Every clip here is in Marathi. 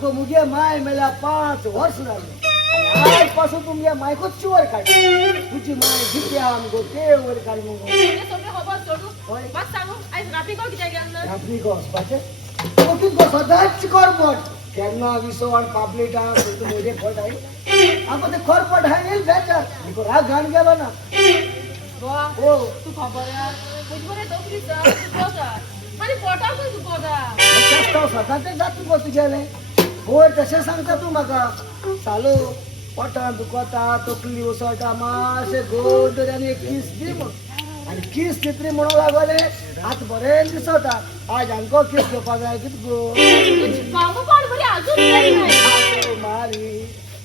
अगो मुगे माय मेला 5 वर्ष झाले आणि आजपासून तुमच्या मायकोच चिवर काढली तुझी माय जिथे आमगो ते वर काढ मग हे सगळे खबर सोडू बस सांगू आज रात्री को किती गेलं रात्री गोस पाचे तो की गो सदाच करपट केन्ना विसवण पापलेटा तो मुझे खोट आहे आपण ते खोरपट आहे नाही बेचार निको राग गाण गेलो ना बा हो तू खबर यार मुझबरे डोकरी जा तू जा आणि पोटा कोण तू पोटा तो सदाच जात तू गोस गेले होय तसे सांगता तू माका चालू पोटा दुखता तकली उसळटा मासे गोदर आणि एक किस दी मग आणि किस तितरी म्हणू लागले हात बरे दिसता आज आमको किस घेवपा जाय कित गो बाबू कोण बरे अजून नाही मारी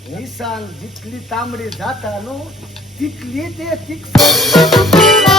ही सांग जितली तांबडी जाता नो तितली ते तिकसर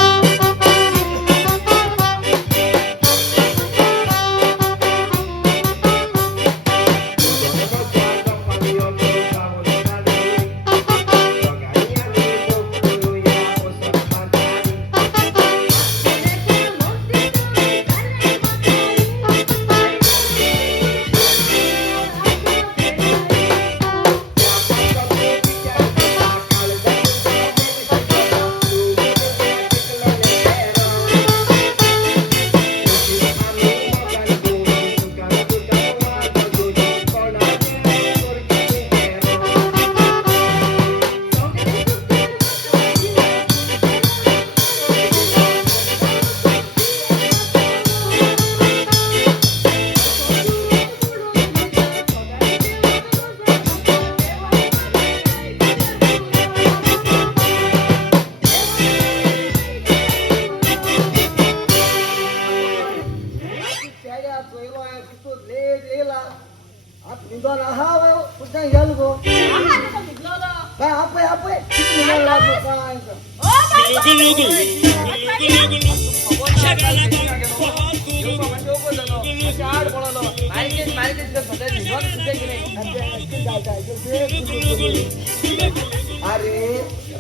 अरे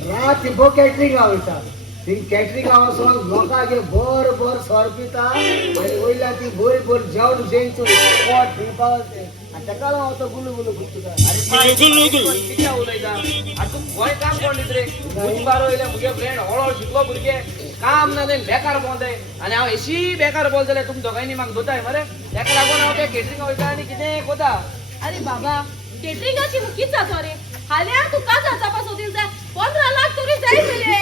रात भो कॅटरिंग आवडता ती कॅटरिंग आवडून लोकांचे भर भर सोरपिता आणि वयल्या ती भोर भोर जेवण जेंचो पोट पिपावते आणि ताका लागून तो गुलू गुलू गुलू अरे किती उलयता आता तू गोय काम कोण रे बुधवार वयल्या मुगे फ्रेंड हळू शिकलो भुरगे काम ना दे बेकार बोलताय आणि हांव एशी बेकार बोलतले तुम दोगांनी म्हाका दोताय मरे ताका लागून हांव ते कॅटरिंग वयता आनी कितें कोता अरे बाबा केटरिंगाची मुकीच जातो रे हाल्या तुका जाता पासून जाय 15 लाख तरी जाय मले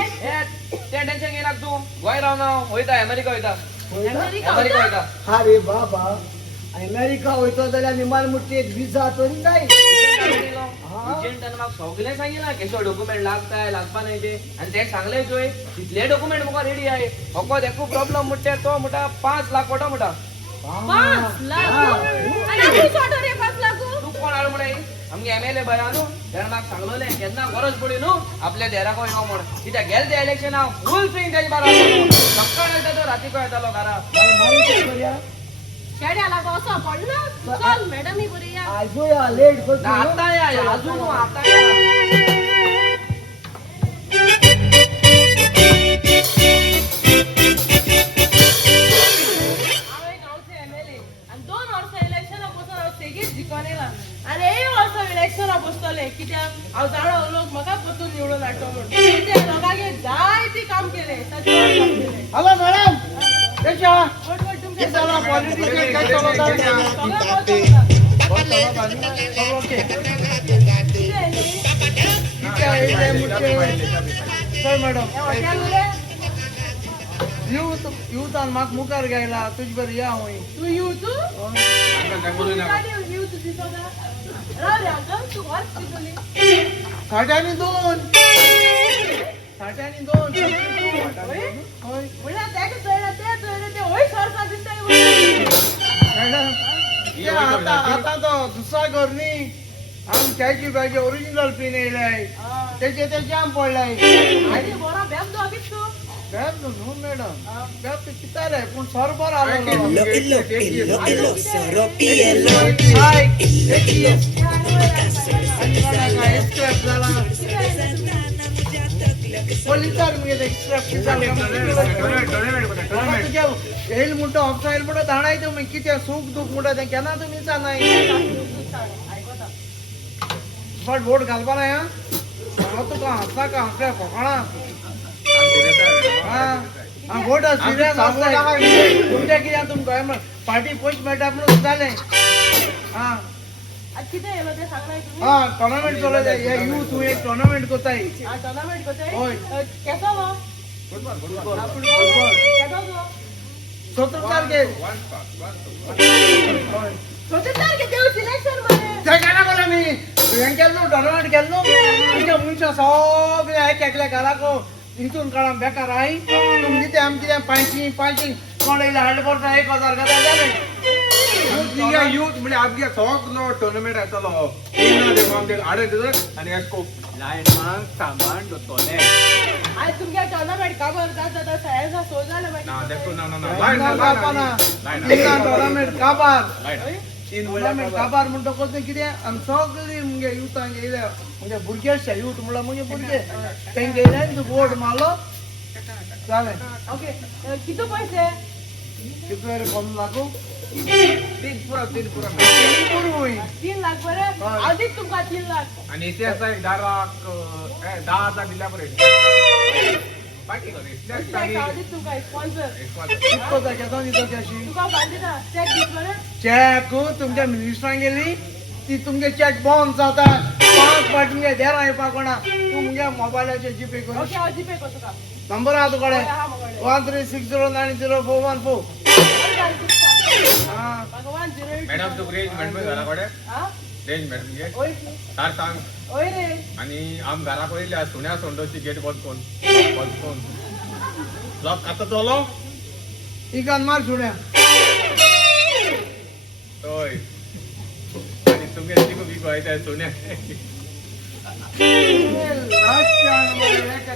ते टेन्शन घेनाक तू गोय रावन हांव वयता अमेरिका वयता अमेरिका वयता अरे बाबा अमेरिका वयतो जाल्यार निमाण मुट्टी एक विजा तरी जाय एजंटान म्हाका सगळें सांगिलां केसो डॉक्युमेंट लागताय लागपा न्हय ते आनी ते सांगले चोय तितले डॉक्युमेंट म्हाका रेडी आहाय फकत एकू प्रॉब्लम म्हणटा तो म्हणटा 5 लाख पडटा म्हणटा 5 लाख आणि आमी सोडो रे 5 लाख तू कोण आलो म्हणे आमगे एमएलए भया न्हू तेणें म्हाका सांगलोलें केन्ना गरज पडी न्हू आपल्या देराको यो म्हण कित्याक गेले ते इलेक्शन हांव फूल स्विंग तेजे बारा सकाळ येता तो रातीको येतालो घरा शेड्या लागो असो पडलो चल मॅडम ही बरी या आजो या लेट करतो आता या अजून आता या हांव जाणो लोक म्हाका परतून निवडून हाडटो म्हणून ते लोकांगे जायती काम केले हॅलो मॅडम कशा तुमच्या मॅडम यूथ आणि म्हाका मुखार घ्यायला तुझी बरी या होई तू येऊ तू येऊ तुझी सगळं राव अंकल तू वर्क कितली साठ्यानी दोन म्हणलं त्याचे ते होय सरकार दिसताय मॅडम आता तो दुसरा घर न्ही आम चायची भाजी ओरिजिनल पिन येयलाय त्याचे ते जाम पडलाय आणि बरा बॅग दो आगीत तू बॅग न्हू मॅडम बॅग ते किताले पूण सरबर आलो पोलिसार मुगे एक्स्ट्रा तुझ्या येईल म्हणतो हप्ता येईल म्हणतो धाणाय तू मग किती सुख दुख म्हणतो ते केन्ना तुम्ही नाही बट वोट घालपा नाही हा तुका हसता का हसल्या कोकणा हा वोट सिरियस आसता तुमच्या कित्याक तुमकां पार्टी पंच मेळटा म्हणून जालें हा आज कितें येयलो तें सांगलाय तुम्ही हा टोर्नामेंट चलत हे यूथ तू एक टोर्नामेंट कोताय आज टोर्नामेंट करताय होय. केसो गो केसो गो 17 तारखेक सोचे तारखे देव सिलेक्शन मरे ते केन्ना बोला मी तुवें केल्लो टोर्नामेंट केल्लो तुमच्या मनशां सगळे एकल्या घराको हितून काळा बेकार आहाय तुमी कितें आमी कितें पांयशी कोण येयला हाडले पडटा 1000 घाता जालें यूथ म्हणजे आमगे सगळो टोर्नामेंट येतलो आमचे आडे दिसत आणि एसको लायन मांग सामान दोतोले आज तुमगे टोर्नामेंट काबर जाता सायन्सा सो जाले ना मागीर देखो ना टोर्नामेंट काबार होय? टोर्नामेंट काबार म्हणटकच कितें आमी सगळीं मुगे युथांक येयले म्हणजे भुरगे यूथ म्हणल्यार मुगे भुरगे तेंगे येयले आनी वोट मारलो जालें ओके किती पैसे कितले रे 5 लाख तीन पुरा 3 लाख बरे हय. आधीच तुमका 3 लाख आणि इथे असा एक 10,000 दिल्या बरे पार्टी करे आधीच तुमका स्पॉन्सर कितको जाय केसो दितो कॅशी तुका बांदिता चेक दीस बरे चॅक तुमच्या मिनिस्टरांक गेली ती तुमगे चॅक बाउन्स जाता 5 पाट मुगे देरा येवपा कोणा तू मुगे मोबायलाचेर जीपे कर ओके हांव जीपे करता तुका नंबर आहा तुकडे हय, आहा म्हाकोडे 1360900414 हा भगवान जिरो मॅडम तू रेंज मॅडम घराकडे हा रेंज मॅडम घे ओय तार सांग ओय रे आणि आम घराकडे येयल्या सुण्या सोंडोची गेट बंद कोण लॉक आता चलो इकान मार सुण्या होय आणि तुमगे तिको बिको आहे सुण्या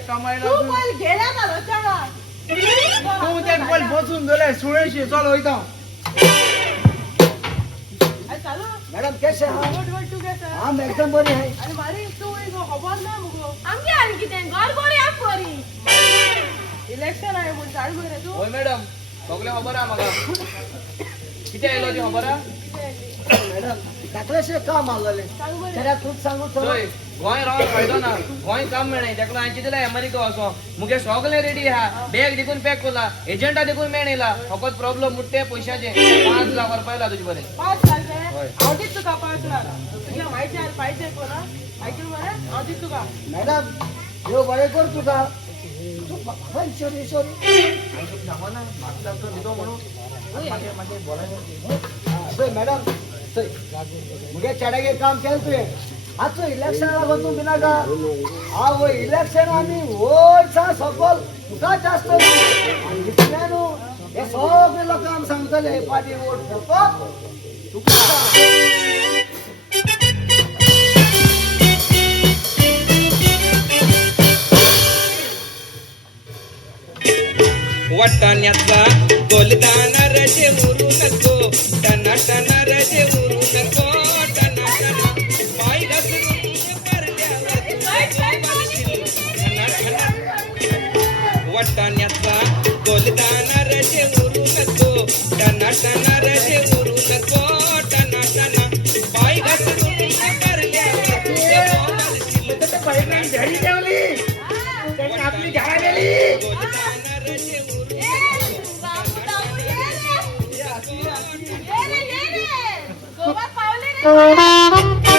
कमायला तू पयल गेला ना रस्त्याला तू त्या पयल बसून गेले सुळेशी चल वयता अरे चालू मॅडम कैसे हा वोट तू घेता हम एकदम बरी आहे अरे मारी तू एक खबर ना मुगो आमगे आणखी ते घर बरे आप करी इलेक्शन आहे म्हणून चालू बरे तू होय मॅडम सगळे खबर आहा म्हाका किती येयलो ती खबर आहा मॅडम टाकल्याशिवाय काम आलेले चालू बरे त्याला खूप सांगू चोय गोंय रावन फायदो ना गोंय काम मेळ्ळें तेका हांची दिला अमेरिका वचो मुगे सगळे रेडी आहा बॅग देखून पॅक केला एजंटा देखून मेळयला फकत प्रॉब्लेम मुट्टे पयशाचे 5 लाख रुपया येयला तुजे बरें 5 लाख होय. हांव दित तुका 5 लाख तुझ्या माहिती आर पाहिजे कोणा माहिती बरे हांव दित तुका मॅडम देव बरे कर तुका सॉरी सांगो ना म्हाका दितो म्हणून मागे बोलायचं मॅडम मुगे चेड्यागे काम केलं तुवें आजचो इलेक्शनाक वचूंक बिना का हांव इलेक्शन आमी वोट सकल तुका जास्त आनी दिसलें न्हू हे सगळे लोक आमी सांगतले पार्टी वोट सकल तुका वाटाण्याचा गोलदाना रजे उरू नको टना टना रजे उरू नको टना टना पाय घसरून करल्यावर टना टना वाटाण्याचा गोलदाना रजे उरू नको टना टना रजे उरू नको टना टना पाय घसरून करल्यावर आपली घरा गेली गोलदाना रजे उरू गोवा पावले रे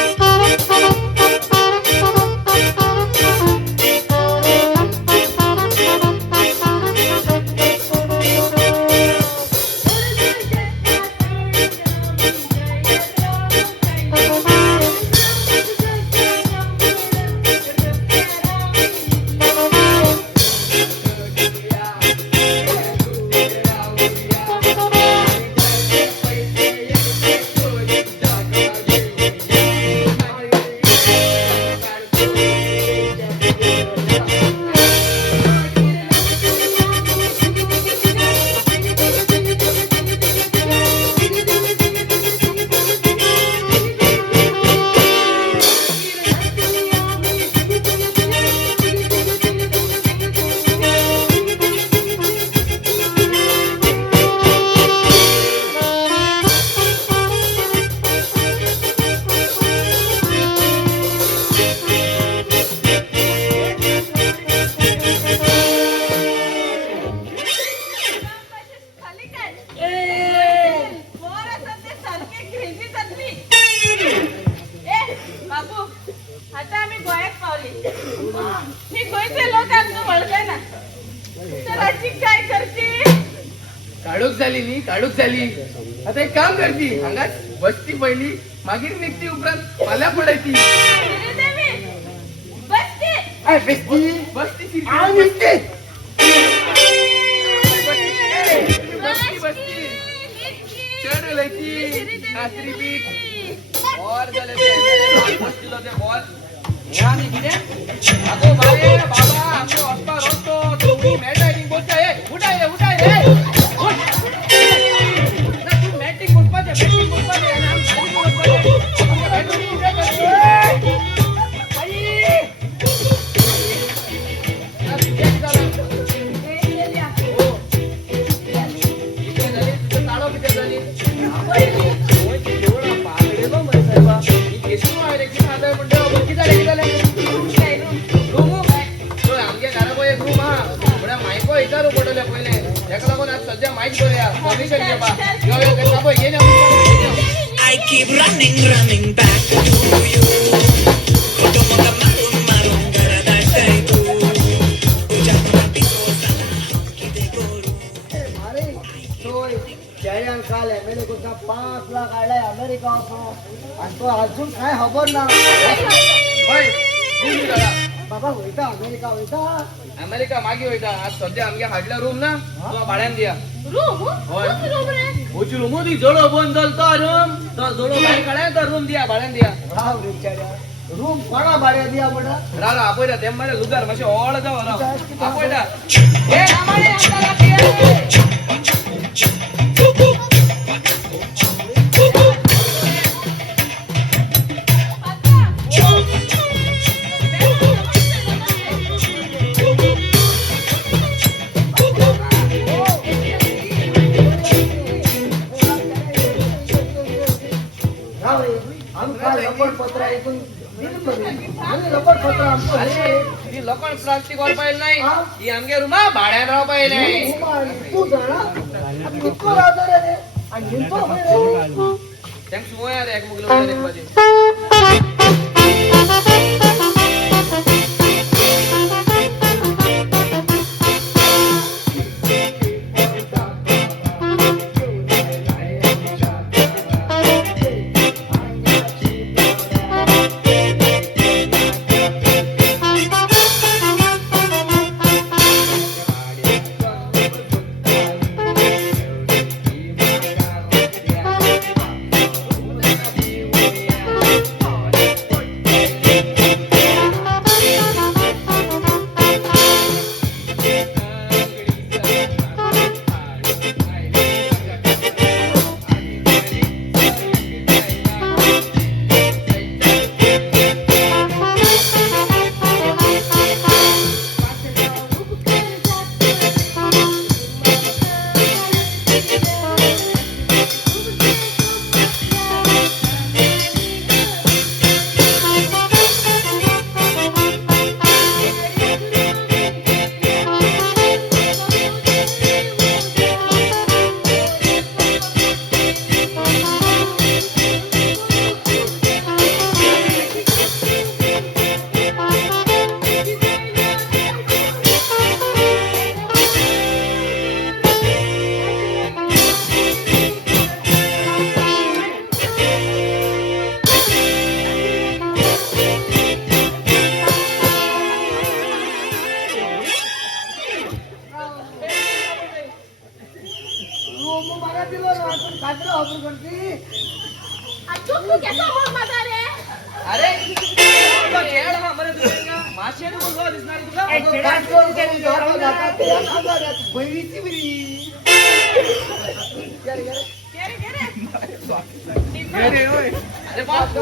गोयात पावली मी गोयचे लोकांचं म्हणलंय ना तर अशी काय करते काढूक झाली नी काढूक झाली आता एक काम करती अंगात बसती पहिली मागीर निघती उपरांत मला पडायची श्रीदेवी बसते बसती ती. निघते बसती चढ लायची कात्री पीठ और झाले ते बसतील ते बॉल या नी किती अगो बाये बाबा आमचो अप्पा रोस्तो तुम्ही मॅटायटिंग बोलता ए उठाय रे उठ ना तू मॅटिंग बोलपाचे आणि आम गाडी बोलपाचे मॅटिंग उठा करते आई ना विकेट झाला हो विकेट झाली तुझं ताळो विकेट झाली एवढा पागडेलो म्हणे साहेबा मी केसून आहे रे की आता म्हणते किती झाले रूम तो आमच्या घरा एक रूम हा थोड्या मायको विचारू पडले पहिले एका लागून आज सध्या माहीत करूया परमिशन घे बा ये ना I keep running back to you. Como marun garadastai tu. Tuja mati kosala kite koru. अरे सोय जयन काल एमएलए कुठला 5 लाख आलाय अमेरिका असो आणि तो अजून काय खबर ना होय बोलू दादा बाबा होईता अमेरिका होईता अमेरिका मागे होईता आज सध्या आमच्या हाडल्या रूम ना तुला भाड्यान दिया रूम होय. रूम रे ओची रूम होती जोडो बंद झालता रूम तो जोडो बाहेर काढाय तर रूम दिया भाड्यान दिया राव बिचाऱ्या रूम कोणा भाड्या दिया बडा रारा आपोयदा तेम मारे लुगार माशे ओळ जाव ना आपोयदा ए आमारे आमचा लागते राव रे आमका लपड पत्र ऐकून दिलं बघ लपड पत्र आमचं अरे ही लोकण प्लास्टिक वर पाहिलं नाही हा? ही आमगे रूमा भाड्यान राव पाहिले तू जाणा कितको राहतो रे आणि हिंदू होय रे थँक्स मोया रे एक मुगलो एक बाजी अरे तो खेळ हा मरे तुझ्या माशे बोलवा दिसणार तुला बहिणीची बिरी अरे बाप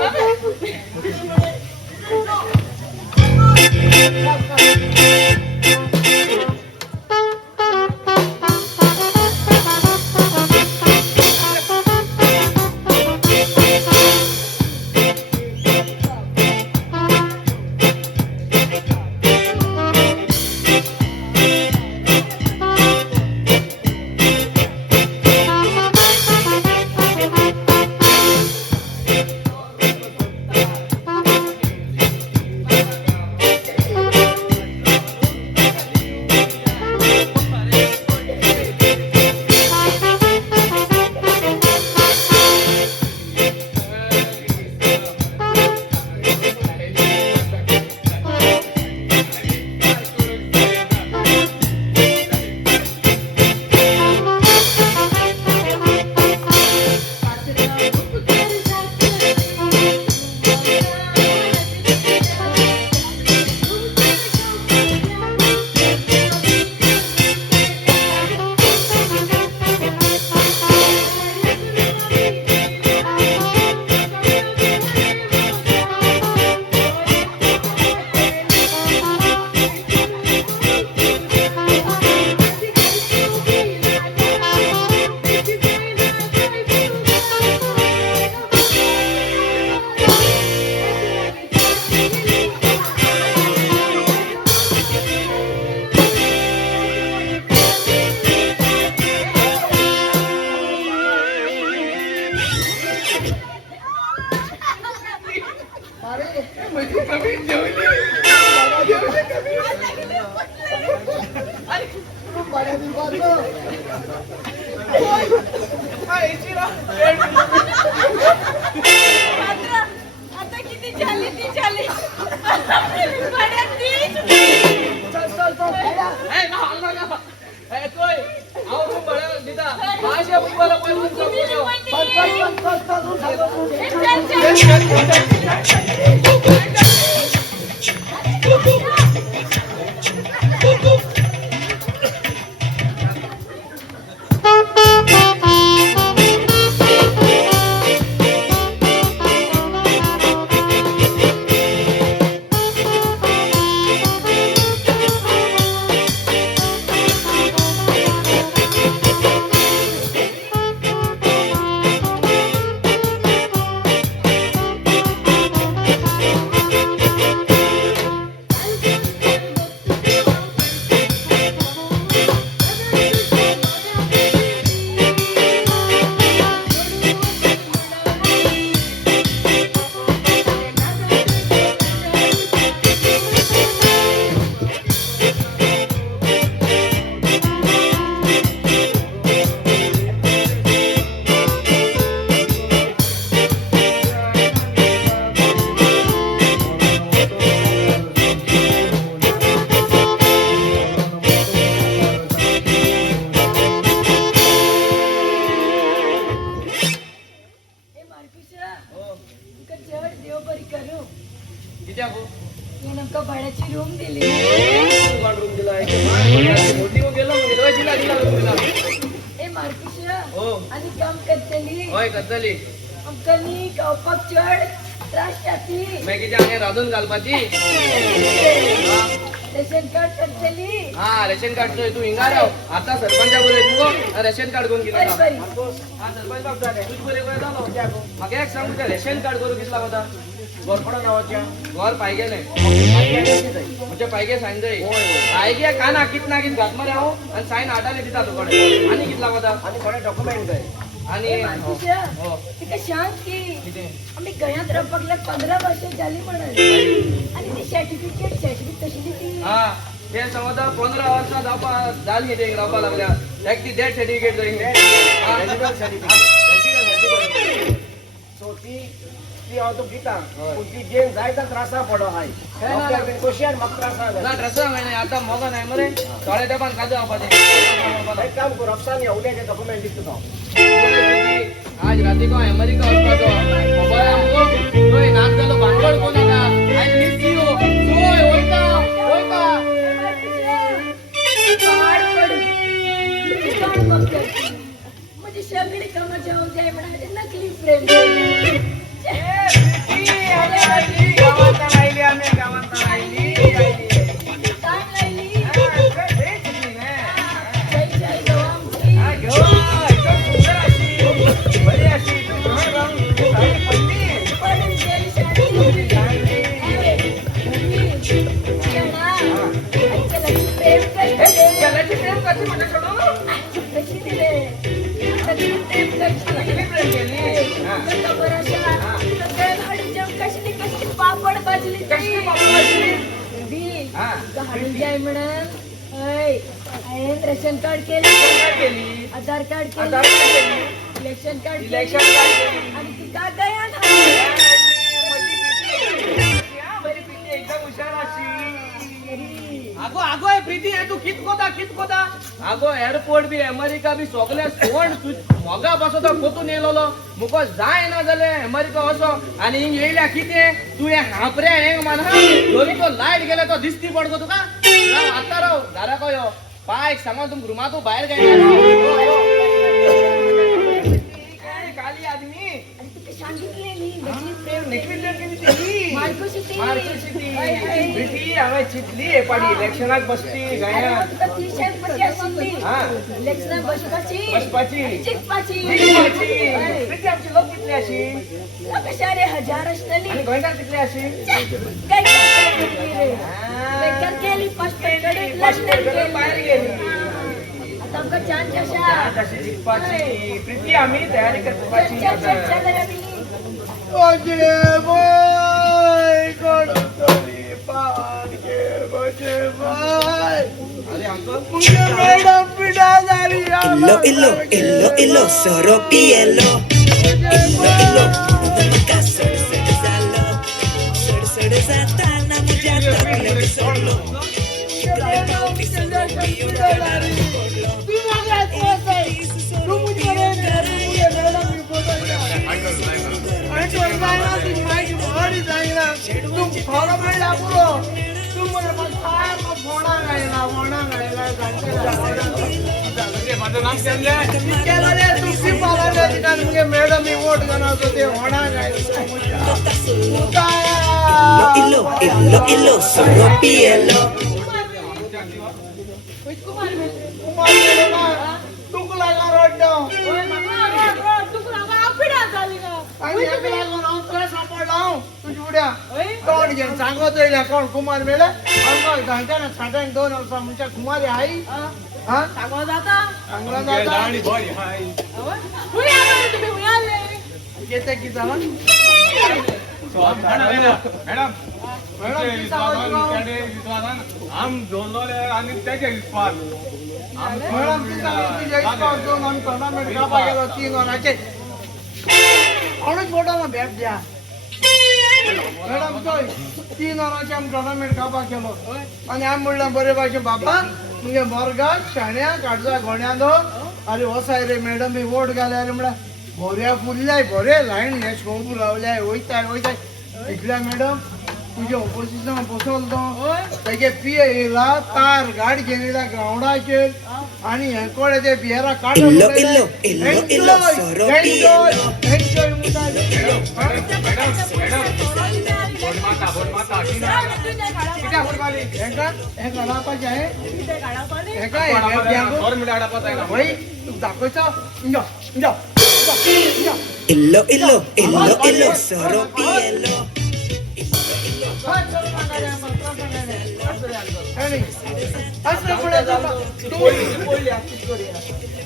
म्हणजे कमी जेवली तू भाड्याने बांधलो. मात्र आता किती झाली ती झाली भाड्यात ती. चल चल चल खायला. किती रुपये ती? चल चल चल चल उठ, ए, उठ. चल, चल. ए, मार्कुशा, तुका चढ देव बरी करू. कित्याक हो? हे आमका भाड्याची रूम दिली. रूम दिला मोठी गेलो दिला दिला ए मार्कुशा, हो. आणि काम करतली होय करतली आमका नी खावपाक चढ त्रास जाती. मागीर कितें हांवें रांदून घालपाची रेशन कार्ड करतली. हा रेशन कार्ड तू हिंगा राव आता सरपंचा बरोबर मुगो रेशन कार्ड करून बरी घेतला बरी. हा सरपंच बाब जाले तूच बरे बरे जालो म्हाका एक सांग तुका रेशन कार्ड करून घेतला होता गोरपडा नावाच्या घर पाय गेले म्हणजे पायगे सायन जाय पायगे काना कित ना कित घात मरे हांव आनी सायन हाडाले दिता तुकडे आनी कितला वता आणि थोडे डॉक्युमेंट जाय आनी ए मार्कुशा, हो तिका सांग की कितें आम्ही गयात रावपाक लाग 15 वर्ष झाली म्हणून आणि ती सर्टिफिकेट तशी दिली. हा ते समजा 15 वर्सां जावपा जाली ते रावपा लागल्या ताका ती डेथ सर्टिफिकेट जाय सो ती हांव तुका दिता पूण ती जेन जायता त्रासा पडो हाय कशी आनी म्हाका त्रासा ना ड्रेस नाही आता मोगा नाही मरे थोड्या तेपान खाजो हावपाचें एक काम कर अफसान या उद्याचे डॉक्युमेंट दिता आज राती को अमेरिका वचपाचो मोबायल आमको तोय नाक जालो भांडवल कोण आता आय मिस यू सोय वयता वयता म्हणजे सगळी कामं जेवण जाय म्हणाले नकली प्रेम. गावात राहिली आम्ही गावात राहिली काय राहिली जय जय गवामची. पडून गेली साडी. येणा, आजच्या लग्न प्रेम करते. कशी दिले सगळी प्रेम करते. आता बरं अशा सगळ्या गाडीच्या कशी कशी पापड भाजली ती गाडून जाय म्हणून. ऐ, आयन रेशन कार्ड केली, आधार कार्ड केली, इलेक्शन कार्ड केली, आणि ती का गया ना. आगो आगो हे प्रीती हे तू कित कोता आगो एअरपोर्ट बी अमेरिका बी सगळे सोण मोगा बसो तो कोतून येयलो मुको जाय ना जाले अमेरिका वचो आनी हिंग येयल्या कितें तू हे हापऱ्या हेंग मान जरी तो लायट गेले तो दिसती पडतो तुका राव आतां राव घराको यो पायक सांगो तुमकां रुमातू भायर काली आदमी आणि ती सांगितलेली नकली प्रेम मार्कुशी मार्कुशी प्रीती हांवें चिंतली हे पाडी इलेक्शनाक बसती गोंयांत इलेक्शनाक बसपाची बसपाची जिखपाची. प्रीती आमची लोक कितली अशी कशा रे हजार असतली. आणि गोंयकार कितली अशी काय केली रे बेकार केली पासपोर्ट काढून लग्न केली. बाहेर गेली आता आमका चान्स कशा कशी जिंकपाची प्रीती आम्ही तयारी करपाची चल चल चल रे मी. कोण Illo, illo, illo, illo, soropielo. Illo, illo, नमका सड सड झालं. सड सड जाताना मुझ्या तकलं सोडलो. इकडे पाव पिसलो, पिऊन रडारं पडलो. माझं नाम केलं मॅडम मी वोट करणार होते होणार Illo, illo, illo, soropielo. सांगतोय कोण कुमार मेले साठ्यान 2 वर्सां म्हणजे कुमारी आई हा सांगो जाता चांगला जाता येते की चला मॅडम आम जोडले आणि त्याचे विश्वास मॅडम आम्ही टोर्नामेंट कापा गेलो 3 वराचे फोटो भेट द्या मॅडम तो 3 वराचे आम्ही टोर्नामेंट कापा केलो आणि आम्ही म्हणलं बरे भाशे बाबा म्हणजे मोरगात शाण्या काडजा गोण्यादो अरे वसाय रे मॅडम मी वोट घाले म्हणा भोऱ्या फुलल्याय भोरे लाईन हेच कोंबू लावल्याय वयताय इकल्या मॅडम तुझे ऑपोजिशन बसवलो तेगे पिये येला तार गाडी गेलेला ग्राउंडाचेर आणि हेकोळे ते बिहारा काढलो Illo, illo, illo, illo, soropielo. Illo, illo, illo, illo, soropielo.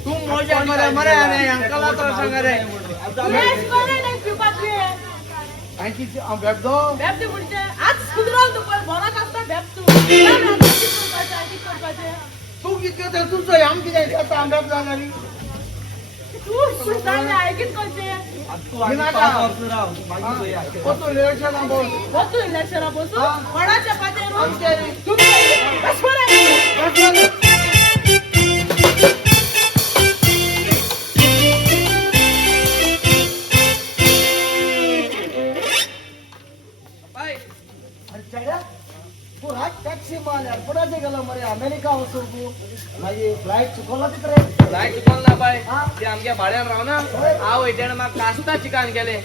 तू मजा मरे आणि अंकला तर सांग रे आणखी बेबदो तू कितके तर तुझं आम किती आंब्यात जाणारी टॅक्सी माल एअरपोर्टाचे गेलो मरे अमेरिका वचू मागीर फ्लायट चुकवला तिकडे फ्लायट चुकवलं ना बाय ते आमच्या भाड्यान राव ना हांव तेणें म्हाका कास्ता चिकान केले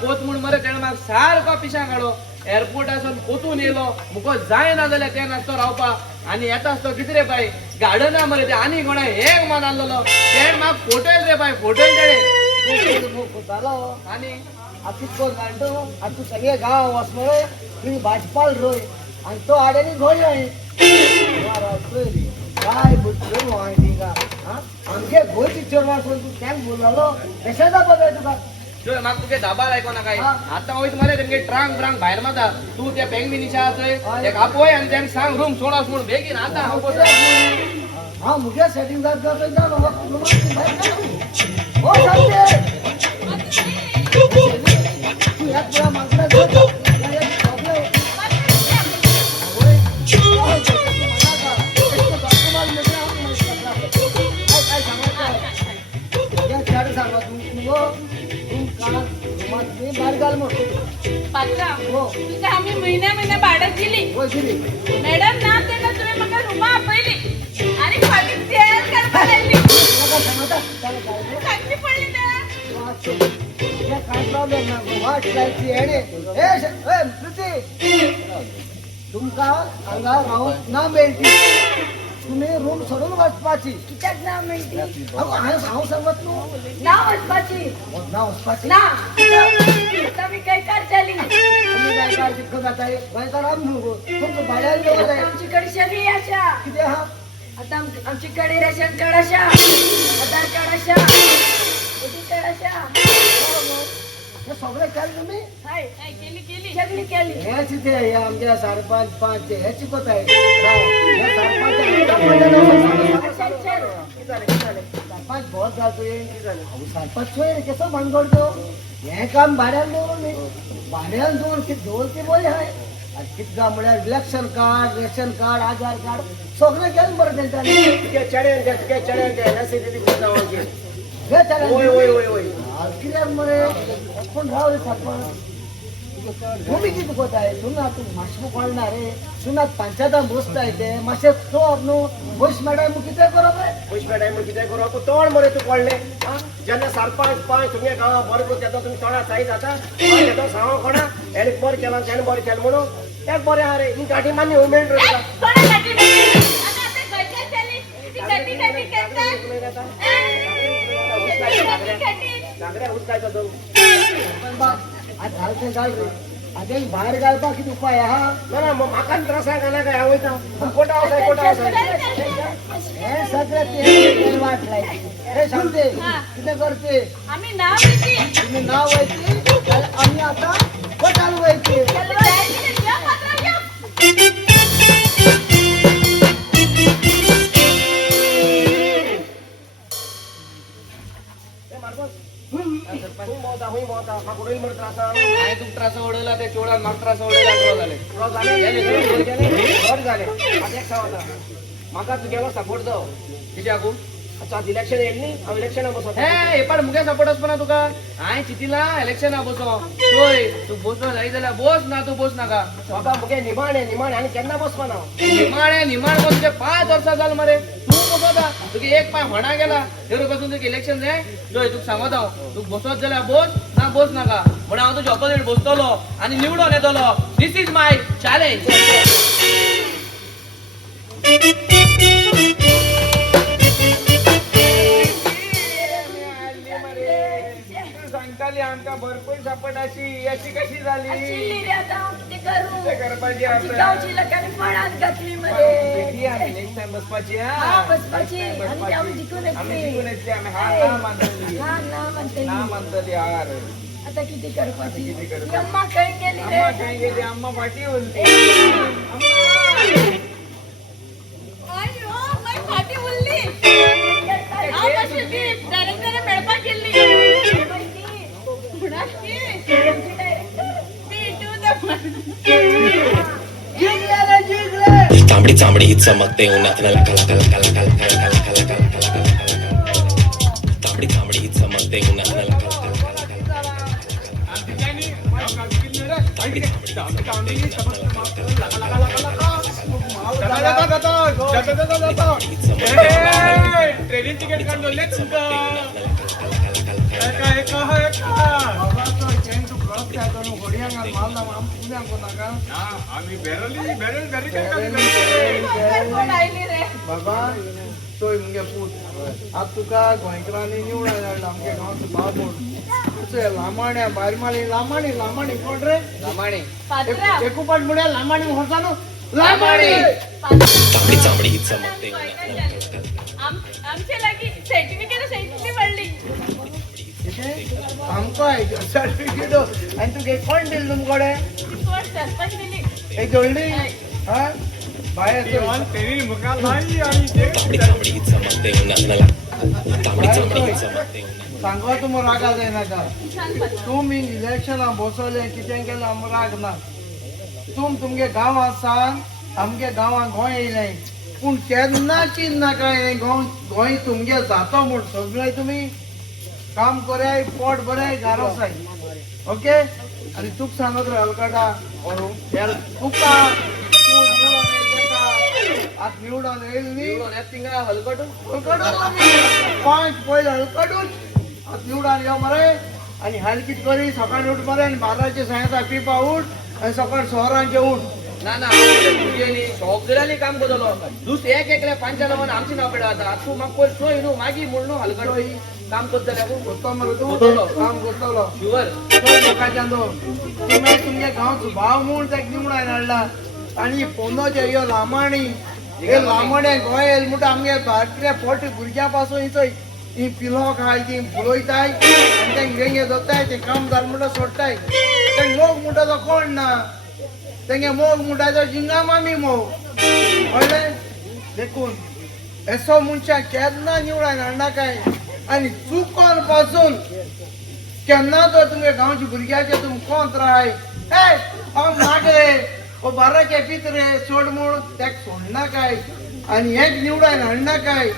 कोत म्हूण मरे तेणें म्हाका सारको पिशां काडलो एअरपोर्टासून कोतून येयलो मुको जायना जाल्यार ते नासतो रावपाक आनी येता आसतो कितें रे बाय गार्डना मरे ते आनी कोणा एक मान आसलेलो तेण म्हाका फोटोयल रे बाय फोटोयल तेणे जालो आनी आतां कोण घालतो आतां सगळे गांव वच मरे तुम्ही भाजपाल रोय आणि तो आड्याने घोडी आहे काय बोलतो आमचे गोयची चेडवाड तू कॅम्प बोललो कशाचा बघाय तुका म्हाका तुगे दाबार आयकोना काय आतां वयत मरे तेमगे ट्रांक ब्रांक भायर माता तू त्या बँक निशा थंय तेका आपय आनी तेंका सांग रूम सोडास म्हूण बेगीन आतां हांव हा मुगे सेटिंग जाता तुका आम्ही महिन्या भाडं दिली मॅडम ना तेन्ना तुवें म्हाका रुमा आपयली आनी फाटीं तेल करपाक लायली सांगची पडली ते काय प्रॉब्लेम ना वाट जायची येणे तुमका हांगा रावूंक ना मेळटी तुम्ही रूम सोडून वचपाची कित्याक ना मेळटी हांव सांगत न्हू ना वचपाची ना वचपाची ना आता मी काय करतली तुम्ही काय काय शिकत जाताय गोंयकार आम न्हू तुमचं भाड्यान येवं आमची कडे सगळी आशा कितें आहा आता आमची कडे रेशन कार्ड आशा आधार कार्ड आशा ओटी कार्ड आशा हे सगळे केलं तुम्ही हाय केली सगळी केली हे तिथे हे आमच्या सरपंच पाच हे चिकत आहे राव, हे सरपंच बहुत घालतोय सरपंच सोय रे कसं भानगड तो हे काम भाड्याला देऊन नाही भाड्याला देऊन किती दोन ते बोल आहे आणि किती गामड्या इलेक्शन कार्ड रेशन कार्ड आधार कार्ड सगळं केलं बरं त्यांनी हे किती मरे पण राव रे सरपंच भूमी किती कोत आहे सुना तू माशमू कळणार रे सुना पंचायत बसत आहे ते मासे तो आपनो बस मॅडम किती बरोबर तोड मरे तू पडले जेन्ना सरपंच पंच तुमगे गांवा बरें करून तेन्ना तुमी तोंडा साई जाता तेदो सांगो कोणा हेणे बरें केलां तेणें बरें केलें म्हणून एक बरें आहा रे ही गाठी मान्य उमेद रे तुका घागऱ्या उदकाचो दोन पण बा आज घालते घाल रे आगे बाहेर घालपा किती उपाय हा ना ना म्हाका त्रासा घाला काय हांव वयता कोटा वयता हे सगळं ते वाट लायची हे सांगते किती करते आम्ही नाव देते तुम्ही नाव व्हायचे आम्ही आता कोटाल व्हायचे आणि तुम त्रास ओढवला ते चोळा माग त्रास ओढवला झाले म्हाका तुगेलो सपोर्ट जाव कित्याकू अच्छा इलेक्शन येयली न्ही हांव इलेक्शनाक बसता हे पण मुगे सपोर्ट असपना तुका हांवें चितिला इलेक्शना बसो चोय तू बसो जाय जाल्यार बस ना तू बस नाका बाबा मुगे निमाणे आनी केन्ना बसपा ना निमाण बस तुझे 5 वर्सां जाल मरे तू बसोता तुगे एक पाय म्हणा गेला तेरो पासून तुका इलेक्शन जाय चोय तुका सांगत हांव तू बसत जाल्यार बस ना बस नाका म्हणून हांव तुज्या ऑपोजीट बसतलो आनी निवडून येतलो दिस इज माय चॅलेंज सांगताली आमकां भरपूर सपोर्ट अशी कशी झाली करपाची गावची लोकांनी फळात घातली मध्ये नेक्स्ट टाइम बसपाची बसपाची आणि आम्ही जिंकून येतली. हार मानतली हा ना म्हणते ना मानतली हार आता किती करपाची अम्मा काय केली रे अम्मा काय गेली अम्मा फाटी उरली अयो माय फाटी उरली आ कशी ती डायरेक्टर मेळपा केली कुणाची ती टू तांबडी चांबडी ही चमकते उन्हात नला कला कला कला कला कला कला कला कला कला तांबडी चांबडी ही चमकते उन्हात नला कला ट्रेनिंग तिकीट काढले तुमका आम्ही बाबा तोय मुगे पूत आज तुका गोंयकारांनी निवडून हाडला आमगे गांवचो बाबूड तुझे लामाण्या बायरमाली लामाणी कोण रे लामाणी एकूपाट मुड्या लामाणी व्हरता न्हू लामाणी तांबडी चांबडी ही चमकते आमच्या लागी सर्टिफिकेट सैतली पडली आमकां सर्टिफिकेट आनी तुगे कोण दिली तुमकडे कोण सरपंच दिली एक जोडली हा बाहेर तांबडी चांबडी ही चमकते उन्हात नला तांबडी चांबडी ही चमकते उन्हात सांगो तुम रागा जायनाका सांग पद तुम इलेक्शना बसवले कितें केलें आम राग ना तुमगे गांवांत सांग आमगे गांवांत गोंय येयलें पूण केन्ना चिंतनाका हें गोंय तुमगे जातो म्हूण सगळे तुमी काम कोराय पोट बरें गारोसाय ओके आनी तुका सांगत रे हलकटा व्हरून तुका आज निवडून येयल न्ही तिंगा हलकट पांच पयले हलकडूच आज निवडून यो मरे आनी हाल कित करी सकाळी उठ मरे आनी बाराचे सांगता पिवपा उठ आनी सकाळ सोरांचे उठ ना ना सगळ्यांनी काम करतलो दुस एकले पांचाला म्हणून आमची नाव पेडा आता तू म्हाका पयलीं सोय न्हू मागीर म्हण न्हू हलकट काम करतले करतो मरे तूं करतलो. काम करतलो शुअर लोकांच्या तुमी तुमगे गांवचो भाव म्हूण ताका निवडून हाडला आनी पोंदोचे यो लामाणी हे लामाणे गोंय येयले म्हणटा आमगे भारतीय पोटी भुरग्यां पासून इचय ही पिलो खाय ती फुलोयताय आणि ते गेंगे दोताय ते काम जाल म्हणटा सोडताय ते मोग मुठाचो कोण ना तेंगे मोग मुठाचो जिंगा मामी मोग कळ्ळें देखून एसो मनशा केन्ना निवडान हाडना काय आनी चुकोन पासून केन्ना तो तुमगे गांवच्या भुरग्याचे तुम कोंत राय ए हांव नाट रे ओ बारा केपीत रे सोड म्हूण तेका सोडना काय आनी एक निवडान हाडना काय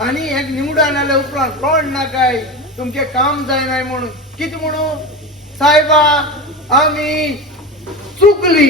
आनी एक निवडान जाल्या उपरांत कोण ना काय तुमचे काम जायनाय म्हणून कितें म्हणून सायबा आमी चुकली